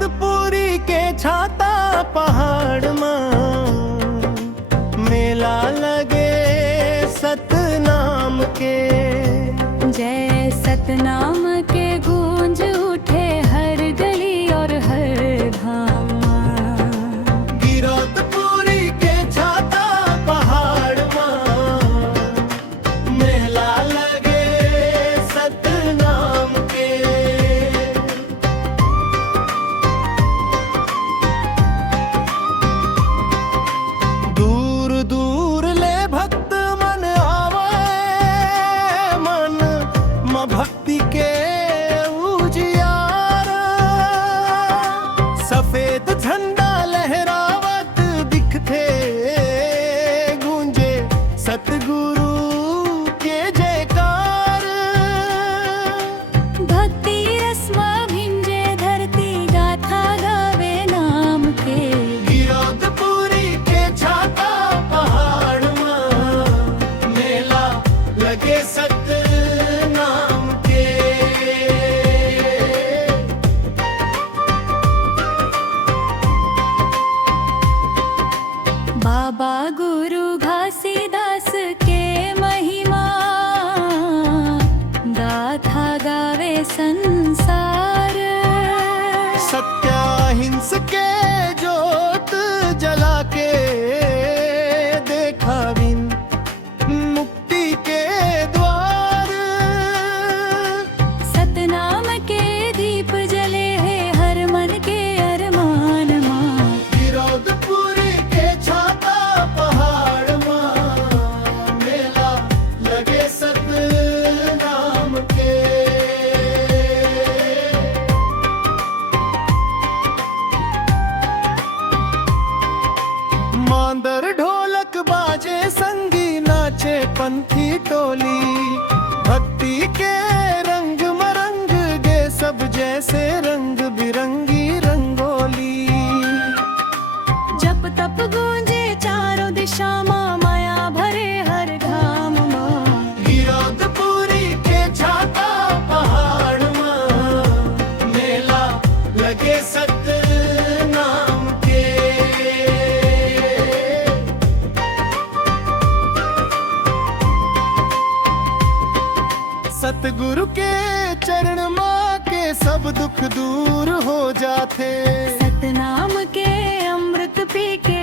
गिरौदपुरी के छाता पहाड़ में मेला लगे सतनाम के। जय सतनाम के गूंज उठे हर गली और हर धाम। गिरौदपुरी के छाता पहाड़ में मेला लगे सतनाम के। दूर दूर ले भक्त मन आवे, मन में भक्ति के उजियार। सफेद झंडा लहरावत दिखते, गूंजे सतगुरु के जयकार। भक्ति रस्म भिंजे धरती गाथा गावे नाम के। गिरौदपुरी के छाता पहाड़ में मेला लगे सतनाम के। बाबा गुरु घासीदास के महिमा गाथा गावे संसार। सत्याहिंस के जोत जला के देखा बिन मुक्ति के द्वार। सतनाम के दीप जले हैं हर मन के अरमान मां। गिरौदपुरी के छाता पहाड़ में मेला लगे सतनाम के। मांदर ढोलक बाजे संगी नाचे पंथी टोली। भक्ति के रंग मरंग गे सब जैसे रंग बिरंगी रंगोली। जप तप गूंजे चारों दिशा मां, माया भरे हर धाम मां। गिरौदपुरी के छाता पहाड़ में मेला लगे सतनाम के। सतगुरु के चरण माँ के सब दुख दूर हो जाते। सतनाम के अमृत पी के